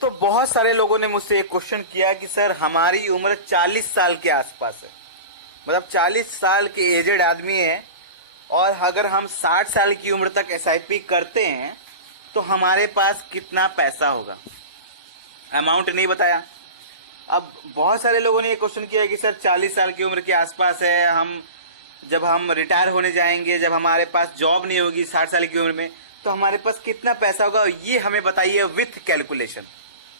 दोस्तों बहुत सारे लोगों ने मुझसे एक क्वेश्चन किया कि सर हमारी उम्र 40 साल के आसपास है, मतलब 40 साल के एजेड आदमी है और अगर हम 60 साल की उम्र तक एसआईपी करते हैं तो हमारे पास कितना पैसा होगा। अमाउंट नहीं बताया। अब बहुत सारे लोगों ने ये क्वेश्चन किया कि सर 40 साल की उम्र के आसपास है, जब हम रिटायर होने जाएंगे, जब हमारे पास जॉब नहीं होगी 60 साल की उम्र में, तो हमारे पास कितना पैसा होगा, ये हमें बताइए विथ कैलकुलेशन।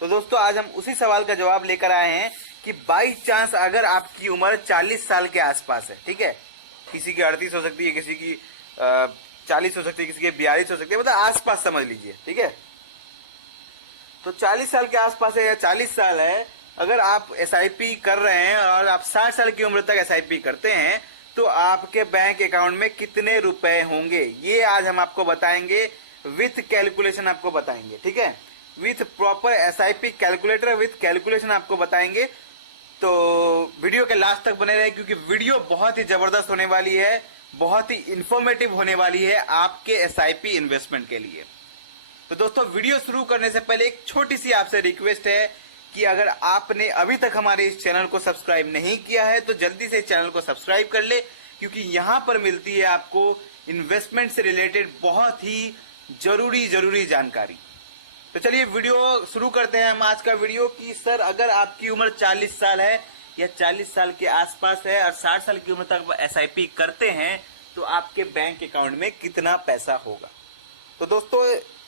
तो दोस्तों आज हम उसी सवाल का जवाब लेकर आए हैं कि बाई चांस अगर आपकी उम्र 40 साल के आसपास है, ठीक है, किसी की 38 हो सकती है, किसी की 40 हो सकती है, किसी की 42 हो सकती है, मतलब आसपास समझ लीजिए, ठीक है। तो 40 साल के आसपास है या 40 साल है, अगर आप एसआईपी कर रहे हैं और आप 60 साल की उम्र तक एसआईपी करते हैं तो आपके बैंक अकाउंट में कितने रुपए होंगे, ये आज हम आपको बताएंगे, विथ कैलकुलेशन आपको बताएंगे, ठीक है, with proper SIP calculator, with calculation आपको बताएंगे। तो वीडियो के लास्ट तक बने रहे क्योंकि वीडियो बहुत ही जबरदस्त होने वाली है, बहुत ही इंफॉर्मेटिव होने वाली है आपके एसआईपी इन्वेस्टमेंट के लिए। तो दोस्तों वीडियो शुरू करने से पहले एक छोटी सी आपसे रिक्वेस्ट है कि अगर आपने अभी तक हमारे इस चैनल को सब्सक्राइब नहीं किया है तो जल्दी से इस चैनल को सब्सक्राइब कर ले, क्योंकि यहां पर मिलती है आपको इन्वेस्टमेंट से रिलेटेड बहुत ही जरूरी जानकारी। तो चलिए वीडियो शुरू करते हैं हम आज का वीडियो कि सर अगर आपकी उम्र 40 साल है या 40 साल के आसपास है और 60 साल की उम्र तक एसआईपी करते हैं तो आपके बैंक अकाउंट में कितना पैसा होगा। तो दोस्तों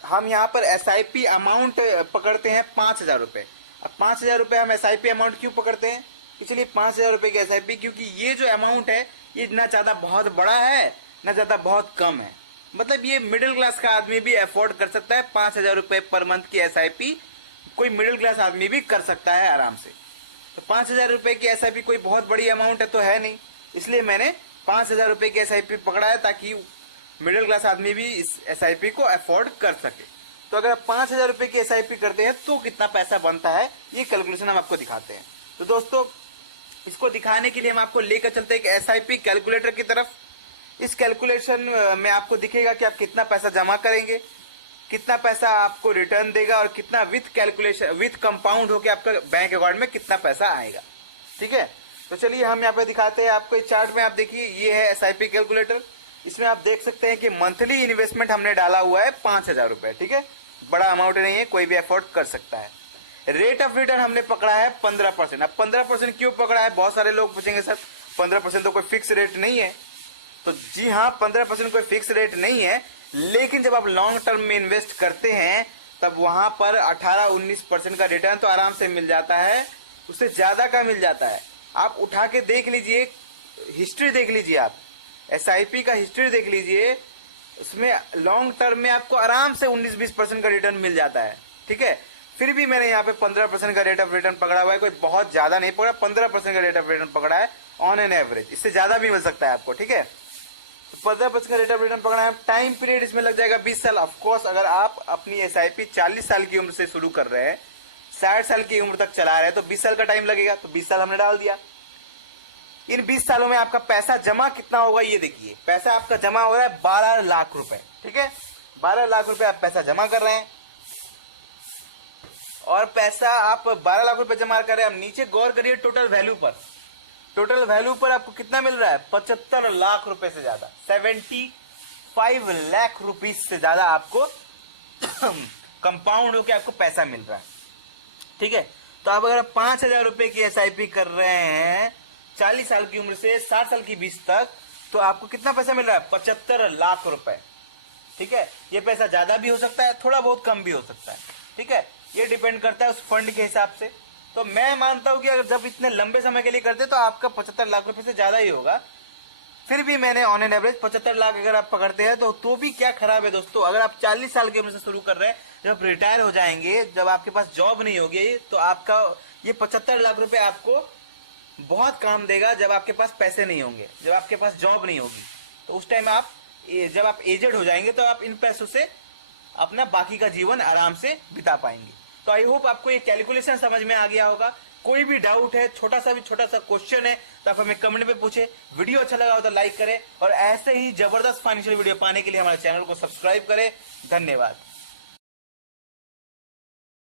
हम यहाँ पर एसआईपी अमाउंट पकड़ते हैं 5,000 रुपए। अब 5,000 रुपए हम एसआईपी अमाउंट क्यों पकड़ते हैं, इसलिए 5,000 रुपए की एसआईपी, क्योंकि ये जो अमाउंट है ये ना ज्यादा बहुत बड़ा है ना ज्यादा बहुत कम है, मतलब ये मिडिल क्लास का आदमी भी अफोर्ड कर सकता है। 5,000 रुपए पर मंथ की एसआईपी कोई मिडिल क्लास आदमी भी कर सकता है आराम से। तो 5,000 रुपए की एसआईपी कोई बहुत बड़ी अमाउंट है तो है नहीं, इसलिए मैंने 5,000 रुपए की एसआईपी पकड़ा है ताकि मिडिल क्लास आदमी भी इस एसआईपी को अफोर्ड कर सके। तो अगर आप 5,000 रुपए की एसआईपी करते हैं तो कितना पैसा बनता है, ये कैलकुलेशन हम आपको दिखाते हैं। तो दोस्तों इसको दिखाने के लिए हम आपको लेकर चलते हैं एक एसआईपी कैलकुलेटर की तरफ। इस कैलकुलेशन में आपको दिखेगा कि आप कितना पैसा जमा करेंगे, कितना पैसा आपको रिटर्न देगा और कितना विथ कैलकुलेशन विथ कंपाउंड होकर आपका बैंक अकाउंट में कितना पैसा आएगा, ठीक है। तो चलिए हम यहाँ पे दिखाते हैं आपको। इस चार्ट में आप देखिए ये है एसआईपी कैलकुलेटर। इसमें आप देख सकते हैं कि मंथली इन्वेस्टमेंट हमने डाला हुआ है 5,000 रुपए, ठीक है, बड़ा अमाउंट नहीं है, कोई भी अफोर्ड कर सकता है। रेट ऑफ रिटर्न हमने पकड़ा है 15%। अब 15% क्यों पकड़ा है, बहुत सारे लोग पूछेंगे सर 15% तो कोई फिक्स रेट नहीं है। तो जी हाँ, 15% कोई फिक्स रेट नहीं है, लेकिन जब आप लॉन्ग टर्म में इन्वेस्ट करते हैं तब वहां पर 18-19% का रिटर्न तो आराम से मिल जाता है, उससे ज्यादा का मिल जाता है। आप उठा के देख लीजिए, हिस्ट्री देख लीजिए, आप एसआईपी का हिस्ट्री देख लीजिए, उसमें लॉन्ग टर्म में आपको आराम से 19-20% का रिटर्न मिल जाता है, ठीक है। फिर भी मैंने यहाँ पे 15% का रेट ऑफ रिटर्न पकड़ा हुआ है, कोई बहुत ज्यादा नहीं पकड़ा, 15% का रेट ऑफ रिटर्न पकड़ा है ऑन एन एवरेज, इससे ज्यादा भी मिल सकता है आपको, ठीक है। तो 15% का रेट ऑफ रिटर्न पकड़ा है। टाइम पीरियड इसमें लग जाएगा 20 साल। ऑफकोर्स अगर आप अपनी एसआईपी 40 साल की उम्र से शुरू कर रहे हैं, 60 साल की उम्र तक चला रहे हैं तो 20 साल का टाइम लगेगा, तो 20 साल हमने डाल दिया। इन 20 सालों में आपका पैसा जमा कितना होगा ये देखिए। पैसा आपका जमा हो रहा है 12 लाख रुपए, ठीक है, 12 लाख रुपए आप पैसा जमा कर रहे हैं और पैसा आप 12 लाख रुपए जमा कर रहे हैं। अब नीचे गौर करिए टोटल वैल्यू पर, टोटल वैल्यू पर आपको कितना मिल रहा है, 75 लाख रुपए से ज्यादा, 75 लाख रुपीज से ज्यादा आपको कंपाउंड होकर आपको पैसा मिल रहा है, ठीक है। तो आप अगर 5,000 रुपए की एसआईपी कर रहे हैं 40 साल की उम्र से 60 साल की 20 तक, तो आपको कितना पैसा मिल रहा है, 75 लाख रुपए, ठीक है। ये पैसा ज्यादा भी हो सकता है, थोड़ा बहुत कम भी हो सकता है, ठीक है, ये डिपेंड करता है उस फंड के हिसाब से। तो मैं मानता हूं कि अगर जब इतने लंबे समय के लिए करते तो आपका 75 लाख रुपए से ज्यादा ही होगा। फिर भी मैंने ऑन एन एवरेज 75 लाख अगर आप पकड़ते हैं तो भी क्या खराब है दोस्तों। अगर आप 40 साल की उम्र से शुरू कर रहे हैं, जब रिटायर हो जाएंगे, जब आपके पास जॉब नहीं होगी, तो आपका ये 75 लाख रुपए आपको बहुत काम देगा। जब आपके पास पैसे नहीं होंगे, जब आपके पास जॉब नहीं होगी, तो उस टाइम आप जब आप एजेड हो जाएंगे तो आप इन पैसों से अपना बाकी का जीवन आराम से बिता पाएंगे। तो आई होप आपको ये कैलकुलेशन समझ में आ गया होगा। कोई भी डाउट है, छोटा सा क्वेश्चन है तो आप हमें कमेंट में पूछे। वीडियो अच्छा लगा हो तो लाइक करें और ऐसे ही जबरदस्त फाइनेंशियल वीडियो पाने के लिए हमारे चैनल को सब्सक्राइब करें। धन्यवाद।